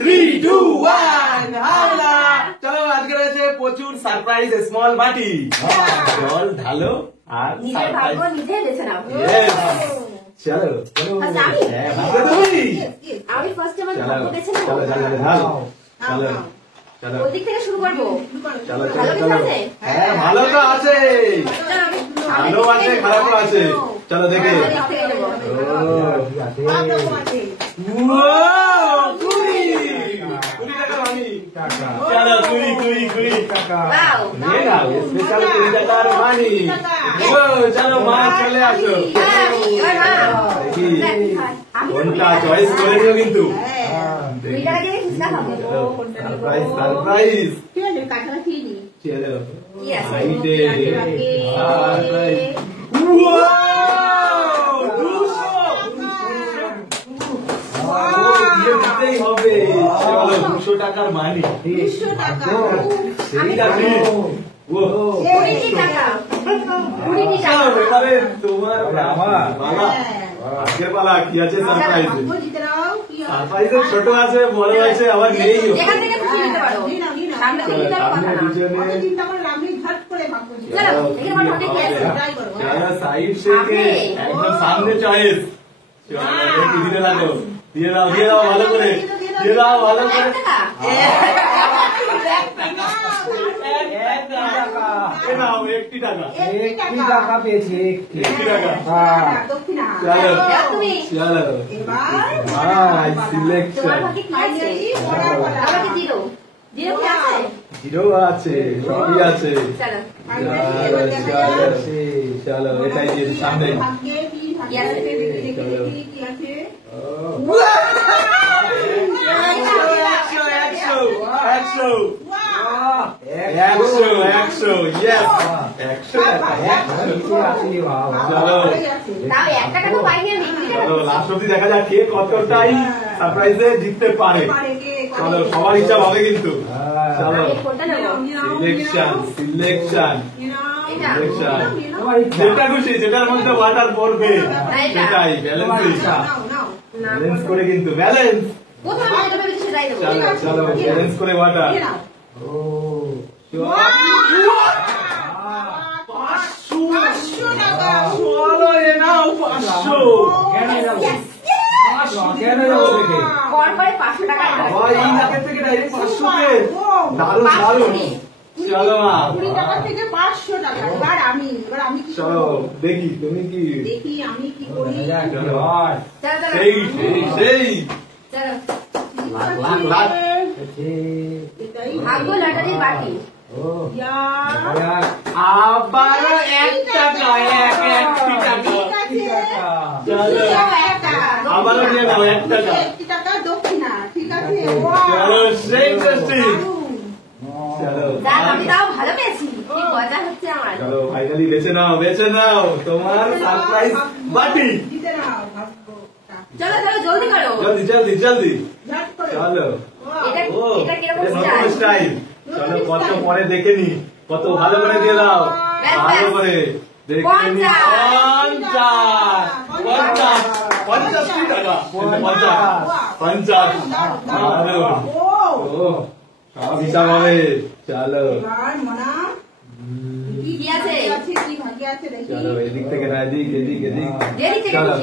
3, 2, 1 হাওলা। চলো আজকে রয়েছে প্রচুর সারপ্রাইজ স্মল বাটি। জল ঢালো আর নিজের ভাগ্য নিজে বেছে নাও। চলো আমি ফার্স্ট আমার ভাগ্য বেছে নাও। চলো চলো কোন দিক থেকে শুরু করবো? চলো চলো চলো। হ্যাঁ ভালো তো আছে, ভালো আছে খারাপও আছে। চলো দেখে চলো কুড়ি কুড়ি কুড়ি স্পেশাল 20 টাকার মানি। চলো মা চলে আসো, কোনটা চয়েস করে নিও কিন্তু। সারপ্রাইজ সারপ্রাইজ চলো আইটে সারপ্রাইজ। হবে চলো 200 টাকার মানি। 200 টাকা এবারে তোমার আজকের পালা কি আছে সারপ্রাইজ? সারপ্রাইজে ছোট আছে বড় আছে আবার নেই। সাইড থেকে একদম সামনে চয়েস। দিতে লাগো, দিয়ে দাও দিয়ে দাও ভালো করে, দিয়ে দাও ভালো করে। একটি টাকা পেয়েছি, একটি টাকা। চলো চলো জিরো আছে, সবই আছে। চলো এটাই দিয়ে সামনে। দেখা যাক কে কতটাই সারপ্রাইজে জিততে পারে। চলো সবার হিসাব হবে কিন্তু। চলো সিলেকশন সিলেকশন সিলেকশন, যেটা খুশি যেটার মধ্যে ওয়াটার পড়বে সেটাই ব্যালেন্স করে কিন্তু ব্যালেন্স। চলো চলো ব্যালেন্স করে ওয়াটার। চলো চলো দেখি তুমি কি সেই সেই আবার 1 টাকা, একটি টাকা। চলো আবারও নিয়ে নাও 1 টাকা। চলো সেই ইন্টারেস্টিং। চলো চলো ফাইনালি বেছে নাও বেছে নাও তোমার সারপ্রাইজ বাটি। চলো চলো জলদি করো, জলদি জলদি জলদি। চলো নতুন স্টাইল। চলো কত পরে দেখে নি, কত ভালো করে দিয়ে দাও, ভালো করে দেখে নি। 50 টাকা 50 সব হিসাব হবে। চলো চলো এদিক থেকে না এদিক এদিক এদিক। চলো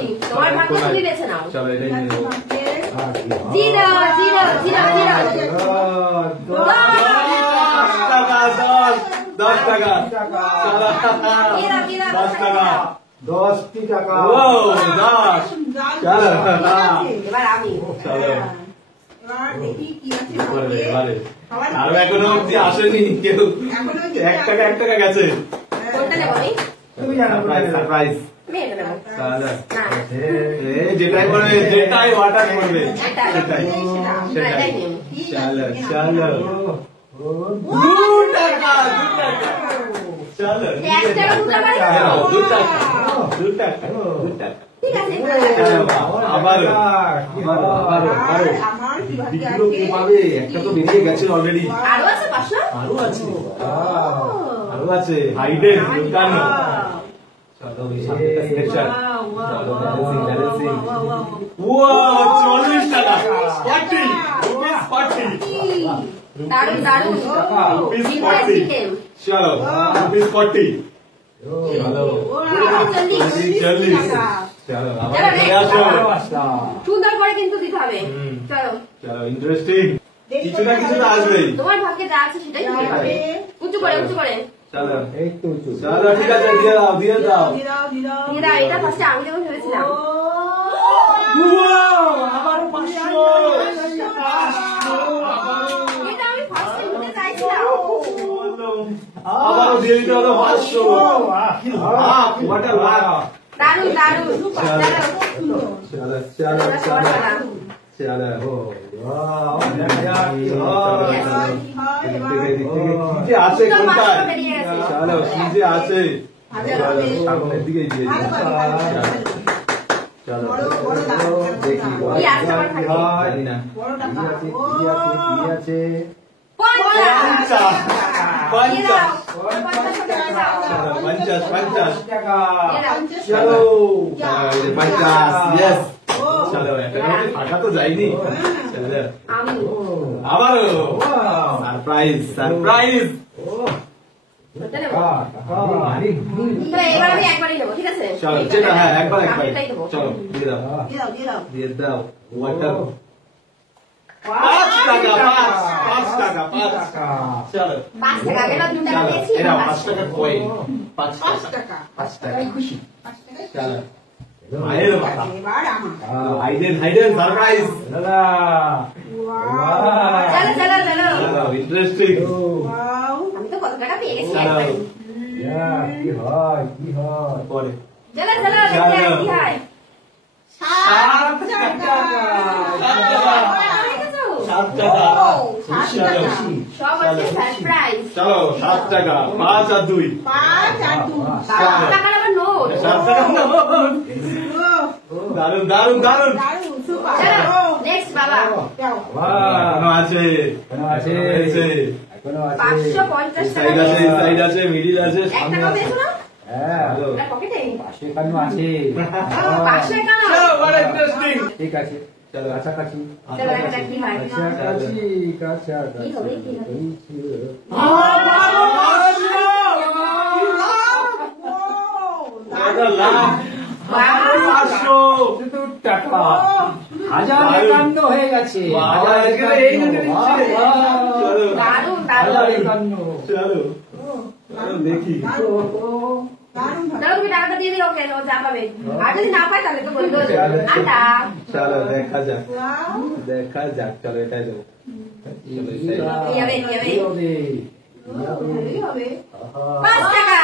চলো এটাই নিয়ে নাও। 10 টাকা 10 টাকা 10টি টাকা। চলো চলো আরো এখনো অব্দি আসেনি কেউ। 1 টাকা 1 টাকা গেছে। তুমি জানো সারপ্রাইজ যেটাই করবে, যেটাই ওয়াটার করবে সেটাই সেটাই। চলো চলো 2 টাকা 2 টাকা। চলো 2 টাকা 2 টাকা 2 টাকা। আবার একটা তো বেরিয়ে গেছে অলরেডি। আরো আছে আরো আছে আরো আছে হাইডেন লুকানো। চলো সিলেকশন। চলো ব্যালেন্সিং ব্যালেন্সিং। 40 টাকা 40 রুপিস 40 দারুন দারুন rupees Interesting 40 game. চলো rupees 40 চলো জলদি চলো আবার চলো, চলে next. আসো সুন্দর করে কিন্তু দিতে হবে চলো চলো ইন্টারেস্টিং কিছু না কিছু তো আসবেই তোমার ভাগ্যে যা আছে সেটাই দিতে হবে উঁচু করে চলো এই তো চল। চলো ঠিক আছে দিয়ে দাও দিয়ে দাও এটা ফার্স্টে আমি যখন ভেবেছিলাম আবার 500 এটা আমি ফার্স্টে নিতে চাইছিলাম আবারও দিয়ে দিতে হলো 500 what a luck দারুন চলো চলো চলো কি আছে কোনটায় চলো কি যে আছে সামনের দিকে গিয়ে চলো দেখি কি আছে আমার ভাগ্যে? জানি না কি আছে? 50 দিয়ে দাও 50 টাকা। চলো 50 yes চলো এটা ফাঁকা তো যায়নি চলো আমি আবারও সারপ্রাইজ ওটা নেব আরে তো এবার আমি একবারই নেব ঠিক আছে চলো যেটা হ্যাঁ একবার আমি এটাই দেবো। চলো দিয়ে দাও ওয়াটার 5 টাকা 5 টাকা 5 টাকা। চলো 5 টাকা আগে না 2 টাকা চলো দিয়েছি এটা এবার 5 টাকা কয়েন 5 টাকা 5 টাকা খুশি চলো মায়ের বাবা হাইডেন সারপ্রাইজ দাদা। চলো ইন্টারেস্টিং আমি তো কত টাকা পেয়ে গেছি চলো একবারই। কি হয়? পরে চলো কি হয় 7 টাকা 7 টাকা ও, 7 টাকা। সব হচ্ছে সারপ্রাইজ চলো 7 টাকা 5 আর 2 7 টাকার আবার নোট 7 টাকা দারুন চলো নেক্সট বাবা এখনো আছে এখনো আছে। এখনো আছে। 550 সাইড টাকা আছে সাইড আছে মিডিল আছে 1 সামনে টাকা আছে পেয়েছো না হ্যাঁ। এটা পকেটে সেখানেও আছে। 500 টাকা চলো what interesting ঠিক আছে। চলো কাছাকাছি। চলো এটা কি হয় কাছাকাছি। কি হবে? শুধু টাকা 1051 হয়ে গেছে। দারুন 1051। দেখি চলো তুমি টাকাটা দিয়ে দিও ওকে ও যা পাবে আর যদি না পায় তাহলে তো বলে দেবো আটা চলো দেখা যাক চলো এটাই দেবো চলো এটাই কি হবে কি হবে? 5 টাকা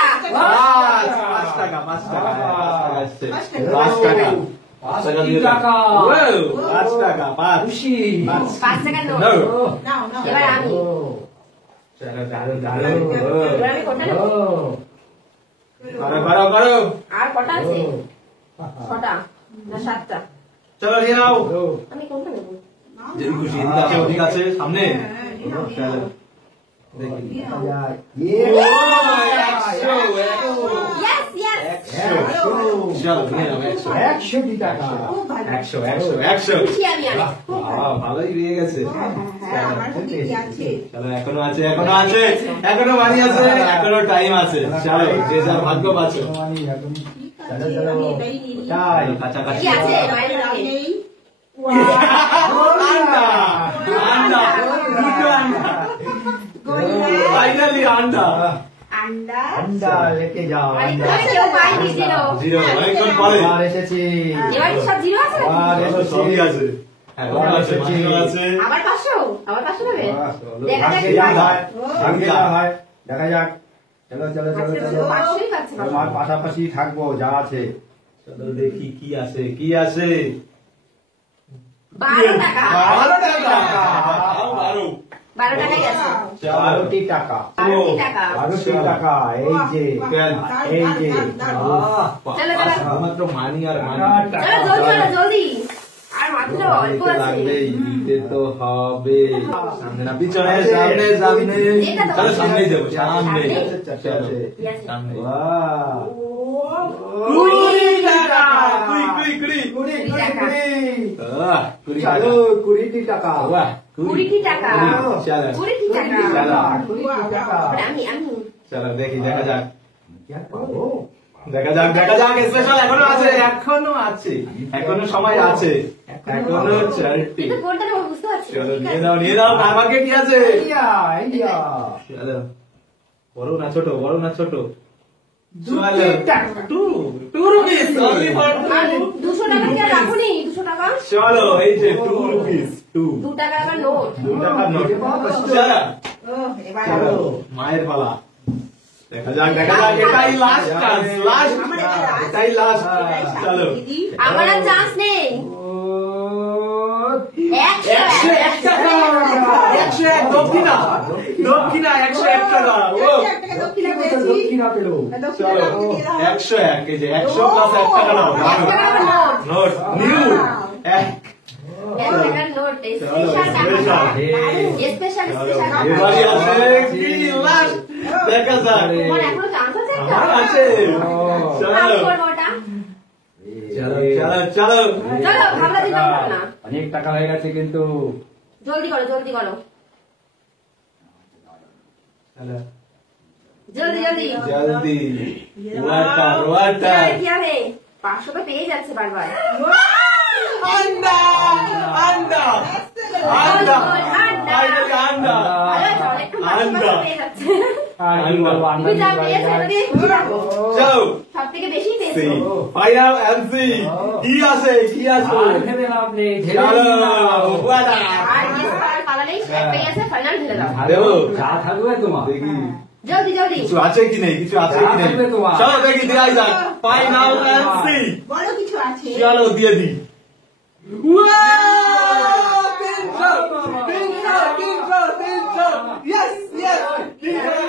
5 টাকা 5 টাকা আসছে 5 টাকা 5 টাকা দিয়ে টাকা। 5 টাকা 5 খুশি। 5 টাকা নোট No. এবার আমি চলো দারুন এবার আমি কোনটা নেব করো আর কটা আছে 6টা না 7টা চলো নিয়ে নাও আমি কোনটা নেব যেদিন খুশি এদিকে আছে ওদিকে আছে সামনে চলো দেখি ইয়েস ইয়েস চলো নিয়ে নাও 100 টাকা। 100 খুশি আমি ভালোই পেয়ে গেছে চলো এখনো আছে এখনো বাড়ি আছে এখনো টাইম আছে চলো যে যার ভাগ্য পাচ্ছে তাই। কাছাকাছি কি আছে বাইরে লাগে আন্ডা দুটো আন্ডা ফাইনালি আন্ডা আন্ডা লেকে যাও। আরে কেউ পাইনি জিরো অনেকক্ষণ পরে আর এসেছি। এবার কি সব জিরো আছে আর এসেছি। সবই আছে এখনো আছে মানিও আছে আবার 500 নেবে দেখা যাক ভাগ্যে কি যা হয়। হয়। ভাগ্যে যা হয়। দেখা যাক। চলো চলো চলো আজকে চলো। তো 500ই পাচ্ছে তোমার পাশাপাশি থাকবো যা আছে। চলো দেখি কি আছে 12 টাকা 12 টাকা 12 টাকাই আছে 12টি টাকা। 12 টাকা 12টি টাকা। এই যে এই যে চলো মাত্র মানি আর মানি চলো জলদি আর মাত্র অল্প আছে লাগবেই দিতে তো হবে সামনে না পিছনে সামনে এটা তো চলো সামনেই যাবো সামনে সামনে? চলো সামনে বাহ। 20 টাকা কুড়ি কুড়ি টাকা। কুড়ি। 20 টাকা চলো 20টি টাকা। বাহ 20 টাকা চলো 20 টাকা চলো আমি চলো দেখি দেখা যাক দেখা যাক স্পেশাল এখনো আছে এখনো সময় আছে এখনো 4টি কিন্তু কোনটা নেব বুঝতে পারছি না। চলো ঠিক আছে। নিয়ে নাও আমাকে কি আছে আইডিয়া চলো বড় না ছোট চলো 2 rupees only for আর 200 টাকা কি আর রাখুনি 200 টাকা চলো এই যে 2 rupees 2 টাকার নোট 2 টাকার নোট চলো চলো মায়ের পালা দেখা যাক এটাই লাস্ট চান্স এটাই লাস্ট চলো আমার আর চান্স নেই 101 টাকা 101 দক্ষিণা 101 টাকা ও দক্ষিণা পেলো চলো 101 এই যে 100 প্লাস 1 টাকা নাও নোট নিউ 1 টাকার নোট স্পেশাল এবারে আছে কি লাস্ট দেখা যাক তোমার এখনো চান্স আছে আমার আছে আমি করবো ওটা চলো চলো ভাবনা চিন্তা করো না অনেক টাকা হয়ে গেছে কিন্তু জলদি করো জলদি ওয়াটার কি হবে 500 তো পেয়ে যাচ্ছে বারবার আন্ডা একটু 500 পেয়ে যাচ্ছে আন্ডা তুমি যা পেয়েছো এটা দিয়ে খুশি থাকো চলো সব থেকে বেশি পেয়েছো ফাইনাল এমসি কি আছে ভেবে লাভ নেই চলো ওয়াটার আর পালালেই একটাই আছে ফাইনাল ঢেলে দাও দেবো যা থাকবে তোমার দেখি জলদি কিছু আছে কি নেই চলো দেখি দেওয়াই যাক ফাইনাল এমসি বড় কিছু আছে চলো দিয়ে দি Yes!